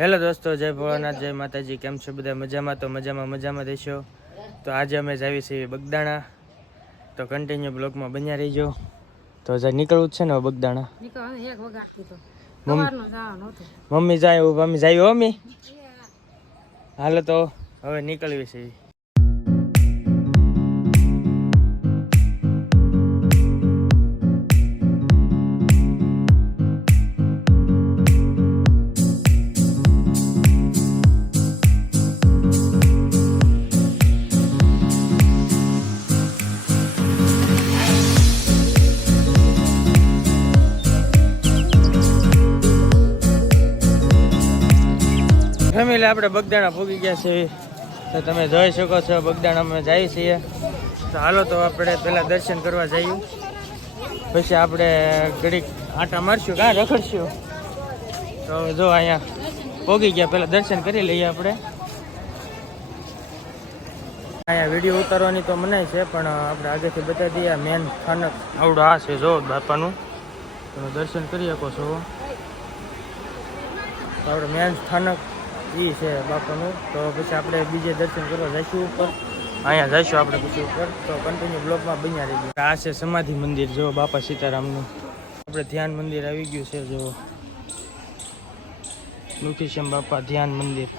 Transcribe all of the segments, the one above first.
Hello દોસ્તો, જય ભોળાનાથ, જય માતાજી. કેમ છો બધા? મજામાં? તો મજામાં દેશો. તો આજે અમે જાવી છીએ બગદાણા, તો કન્ટિન્યુ બ્લોગમાં બન્યા રહીજો. તો આજે નીકળવું જ છે ને બગદાણા. મમ્મી જાય, મમ્મી જાય મમ્મી. હાલો તો હવે નીકળવી છે. ફેમિલી આપણે બગદાણા પહોંચી ગયા છીએ, તો તમે જોઈ શકો છો બગદાણામાં જઈએ છીએ. તો હાલો તો આપણે પહેલાં દર્શન કરવા જઈએ, પછી આપણે ઘડીક આટા મારશું, કાં રખડશું. તો જો અહીંયા પહોંચી ગયા, પહેલાં દર્શન કરી લઈએ આપણે. અહીંયા વિડીયો ઉતારવાની તો મનાય છે, પણ આપણે આગળથી બતાવી દઈએ. મેન સ્થાનક આવડો આ છે, જો બાપાનું તમે દર્શન કરી શકો છો. તો આપણે મેન સ્થાનક એ છે બાપાનું. તો પછી આપણે બીજે દર્શન કરવા જઈશું ઉપર, અહીંયા જઈશું આપણે પછી ઉપર. તો કન્ટિન્યુ બ્લોકમાં બન્યા રહી ગયું. આ છે સમાધિ મંદિર, જો બાપા સીતારામનું. આપણે ધ્યાન મંદિર આવી ગયું છે, જો મુખીશ્યામ બાપા ધ્યાન મંદિર.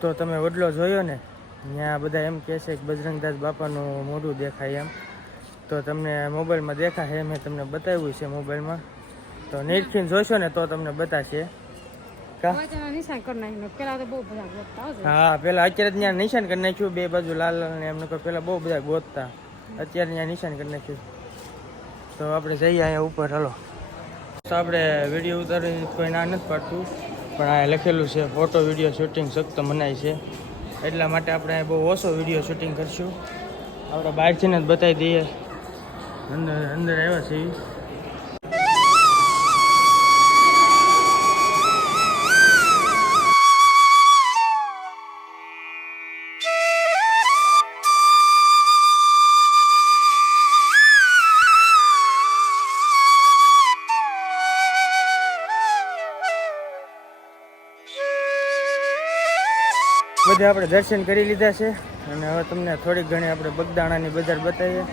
તો તમે વડલો જોયો ને, ત્યાં બધા એમ કહે છે કે બજરંગદાસ બાપાનું મોઢું દેખાય એમ. તો તમને મોબાઈલમાં દેખાય, મેં તમને બતાવ્યું છે મોબાઈલમાં. તો નીરખીને જોશો ને તો તમને બતાશે. હા, પેલા અત્યારે ત્યાં નિશાન કરી નાખ્યું, બે બાજુ લાલ ને એમને પેલા બહુ બધા ગોતતા, અત્યારે ત્યાં નિશાન કરી નાખ્યું. તો આપણે જઈએ અહીંયા ઉપર. હાલો તો આપણે વિડીયો ઉતારી કોઈ ના નથી પાડતું, પણ આ લખેલું છે ફોટો વિડીયો શૂટિંગ સખ્ત મનાય છે, એટલા માટે આપણે બહુ ઓછો વિડીયો શૂટિંગ કરશું. આપણે બહારથી જ બતાવી દઈએ, અંદર આવ્યા છે. બધે આપણે દર્શન કરી લીધા છે, અને હવે તમને થોડીક ઘણી આપણે બગદાણાની બજાર બતાવીએ,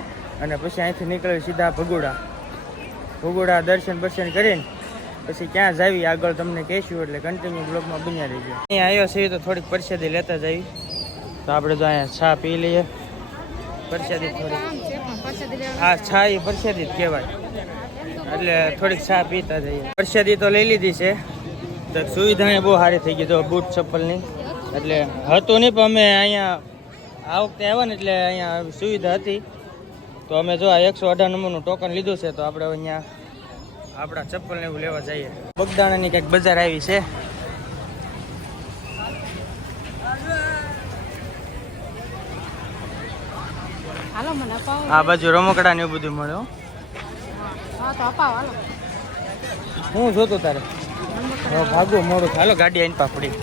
અને પછી અહીંથી નીકળી સીધા ભગોડા દર્શન કરીને પછી ક્યાં જાવી આગળ તમને કહીશું, એટલે કન્ટિન્યુ બ્લોગમાં બન્યા રહીજો. અહીંયા આવ્યો છે તો થોડીક પ્રસાદી લેતા જઈએ. તો આપણે જો અહીંયા છા પી લઈએ, પ્રસાદી થોડીક. હા, છા એ પ્રસાદી જ કહેવાય, એટલે થોડીક છા પીતા જઈએ. પ્રસાદી તો લઈ લીધી છે, તો સુવિધા બહુ સારી થઈ ગઈ, તો બૂટ ચપ્પલની. એટલે હતું નહીં, પણ અમે અહીંયા આ વખતે આવ્યા ને એટલે અહીંયા સુવિધા હતી. તો અમે જો આ 118 નંબરનું ટોકન લીધું છે, તો આપણે અહીંયા આપણા ચપ્પલ ને એવું લેવા જઈએ. બગદાણાની કંઈક બજાર આવી છે. આ બાજુ રમકડા ને એવું બધું મળ્યો. હું જોતું તારે ભાગવું મોડું. હાલો ગાડી આવીને પાપડી.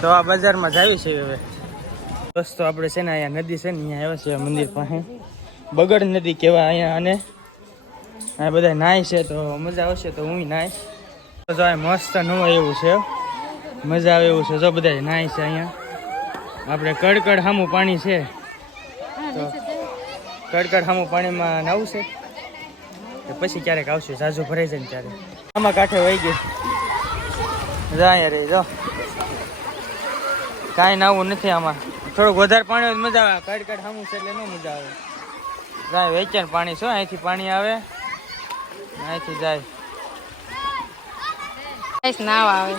તો આ બજારમાં જાવી છે હવે. દોસ્તો આપણે છે ને અહીંયા નદી છે ને, અહીંયા આવ્યા છે મંદિર પાસે. બગડ નદી કહેવાય અહીંયા, અને આ બધા નાય છે, તો મજા આવશે તો હું નાય. તો આ મસ્ત નવું એવું છે, મજા આવે એવું છે. જો બધા નાય છે અહીંયા. આપણે કડકડ સામું પાણી છે, તો કડકડ સામું પાણીમાં નાવું છે. પછી ક્યારેક આવશું, ઝાઝુ ભરાઈ જાય ને ત્યારે. આમાં કાંઠે વહી ગયું. જાય રે, જો કાંઈ નાવું નથી આમાં. થોડુંક વધારે પાણી હોય મજા આવે, કડકડ સામું છે એટલે ન મજા આવે. જાય વેચાણ પાણી શું, અહીંથી પાણી આવે, અહીંથી જાય નાવ આવે.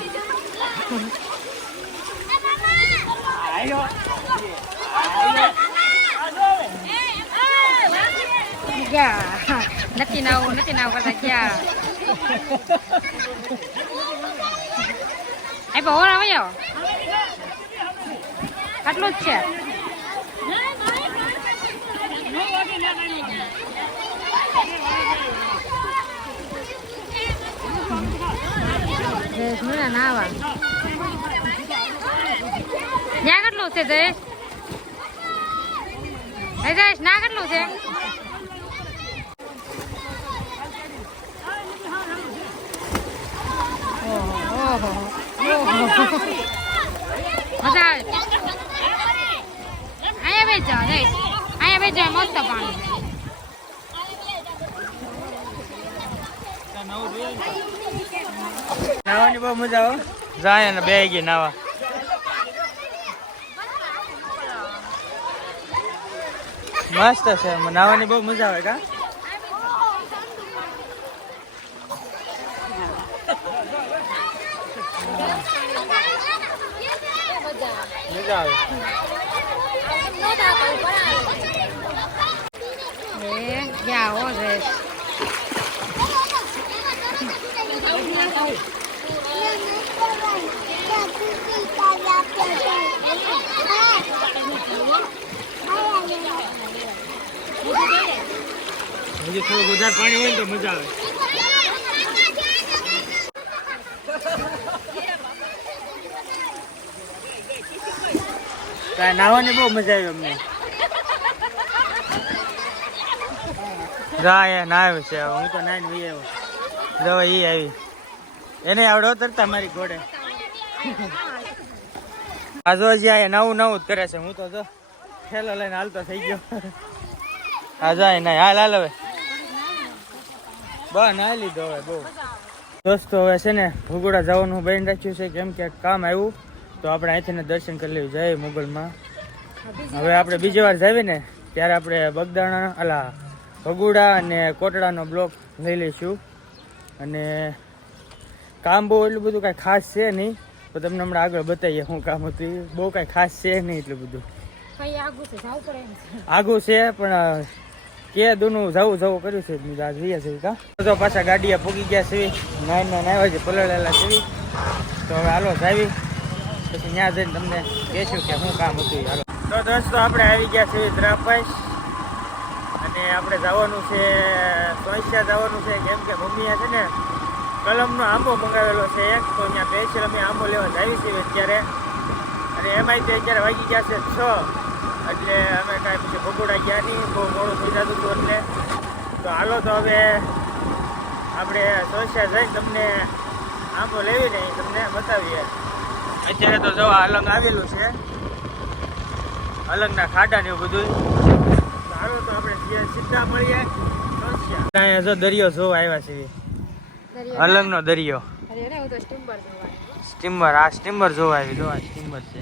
નથી નાવ કરતા ક્યાં આટલું જ છે. જયેશ મીરા નાવા ત્યાં કેટલું છે જયેશ? હે જયેશ ના કેટલું છે? ઓહો મજા આવે. અહીંયા બેસ જાઓ જયેશ, અહીંયા બેસ જાઓ, મસ્ત પાણી. નાવાની બહુ મજા આવે. જાય ને બે ગઈ નાવા. મસ્ત છે, નાવાની બહુ મજા આવે. કા મજા આવે. ગયા હો જયેશ. હજી થોડું વધારે પાણી હોય ને તો મજા આવે. નાવાની બહુ મજા આવી અમને. નાવ્યો છે, હું તો નાઈને વી આવ્યો. જવા ઈ આવી, એને આવડો તરતા મારી ઘોડે. આ જો હજી આ નવું નવું જ કરે છે. હું તો જો થેલો લઈને હાલતો થઈ ગયો. આ જાય ના હાલ હાલ હવે બસ ના લીધો હવે બહુ. દોસ્તો હવે છે ને ભગોડા જવાનું બની રાખ્યું છે, કેમ કે કામ આવ્યું તો આપણે અહીંથી દર્શન કરી લેવું. જય મુગલમાં. હવે આપણે બીજી વાર જાવી ને ત્યારે આપણે બગદાણા અલા ભગોડા અને કોટડાનો બ્લોક લઈ લઈશું. અને કામ બહુ એટલું બધું કાંઈ ખાસ છે નહીં, તો તમને હમણાં આગળ બતાવીએ શું કામ હતું. બહુ કાંઈ ખાસ છે નહીં એટલું બધું. આગું છે પણ કે દૂનું જવું કર્યું છે. આજ જઈએ છીએ કા તો પાછા ગાડીએ પૂગી ગયા છે. નાના આવ્યા છે પલળેલા છે. તો હવે હાલો જાવી, પછી ત્યાં જઈને તમને કહેશું કે શું કામ હતું. હાલો તો દોસ્તો આપણે આવી ગયા છીએ દ્રાપાઈશ, અને આપણે જવાનું છે સોઈશા જવાનું છે. કેમ કે મમ્મીએ છે ને કલમનો આંબો મંગાવેલો છે એક, તો ત્યાં સ્પેશિયલ અમે આંબો લેવા જાવી છીએ અત્યારે. અને એમાંય તે અત્યારે વાગી ગયા છે 6, એટલે અમે કાંઈ પછી ભગોડા ગયા નહીં, બહુ મોડું થઈ જતું હતું એટલે. તો હાલો તો હવે આપણે સોઈશા જઈને તમને આંબો લેવીને તમને બતાવીએ. અત્યારે તો જો અલંગ આવેલું છે, અલંગના ખાડા ને એવું બધું. હાલો તો આપણે સીધા મળીએ સોઈશા. અહીંયા જો દરિયો જોવા આવ્યા છે, અલંગનો દરિયો. સ્ટીમર, આ સ્ટીમર જોવા આવી. જો આ સ્ટીમર છે.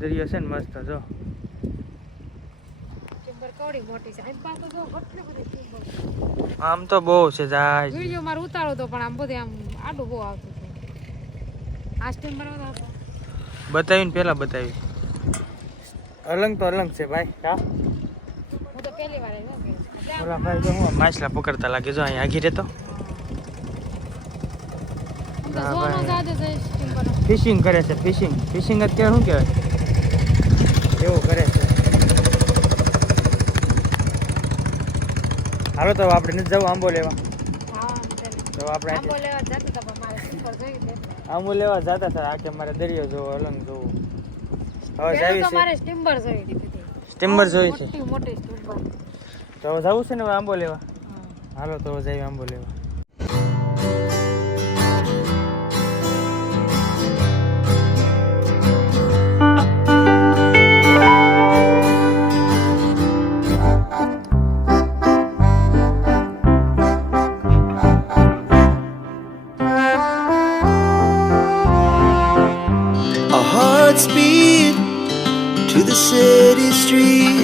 દરિયો છે ને મસ્ત. જો આમ તો બહુ છે. જાય વિડિયો માર ઉતારો તો પણ આમ બધે આમ આડું બહુ આવતું છે. આ સ્ટીમર બતાવીને પેલા બતાવી. અલંગ તો અલંગ છે ભાઈ. હા હું તો પહેલી વાર આવ્યો. ઓલા ભાઈ તો હું માછલા પકડતા લાગે. જો અહીંયા આગી રહેતો ફિશિંગ કરે છે. ફિશિંગ જ કહેવાય. શું કહેવાય એવું કરે છે. હાલો તો આપણે નથી જવું આંબો લેવા. તો આપણે આંબો લેવા જતા હતા. આ કે મારે દરિયો જોવો, અલંગ જોવું. હવે જાવી છે સ્ટીમર જોઈ છે. તો જવું છે ને હવે આંબો લેવા. હાલો તો જઈએ આંબો લેવા.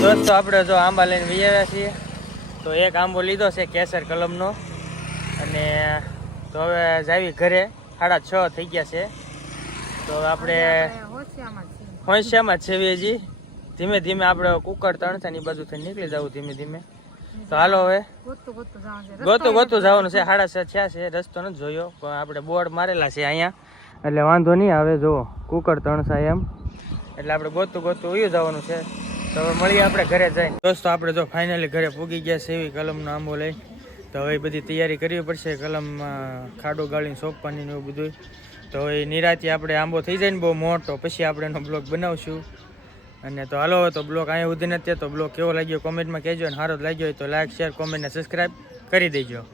દોસ્તો આપણે જો આંબા લઈને વી આવ્યા છીએ. તો એક આંબો લીધો છે કેસર કલમનો, અને તો હવે જાવી ઘરે. 6:30 થઈ ગયા છે. તો આપણે હોંશિયામાં જ છે હજી. ધીમે ધીમે આપણે કુકર તણસાની બાજુથી નીકળી જવું ધીમે ધીમે. તો હાલો હવે ગોતું જવાનું છે. 6:30 થયા છે. રસ્તો નથી જોયો, પણ આપણે બોર્ડ મારેલા છે અહીંયા, એટલે વાંધો નહીં આવે. જુઓ કુકર તણસા એમ, એટલે આપણે ગોતું ઉયું જવાનું છે. તો હવે મળીએ આપણે ઘરે જઈને. દોસ્તો આપણે જો ફાઇનલી ઘરે પૂગી ગયા છે એવી કલમનો આંબો લઈ. તો હવે બધી તૈયારી કરવી પડશે કલમમાં ખાડો ગાળીને સોંપવાની ને એવું બધું. તો હવે નિરાંતે આપણે આંબો થઈ જાય ને બહુ મોટો પછી આપણે એનો બ્લોગ બનાવશું. અને તો હાલો તો બ્લોગ અહીંયા સુધી નથી તો બ્લોગ કેવો લાગ્યો કોમેન્ટમાં કહેજો. અને સારો લાગ્યો હોય તો લાઈક શેર કોમેન્ટ ને સબસ્ક્રાઈબ કરી દેજો.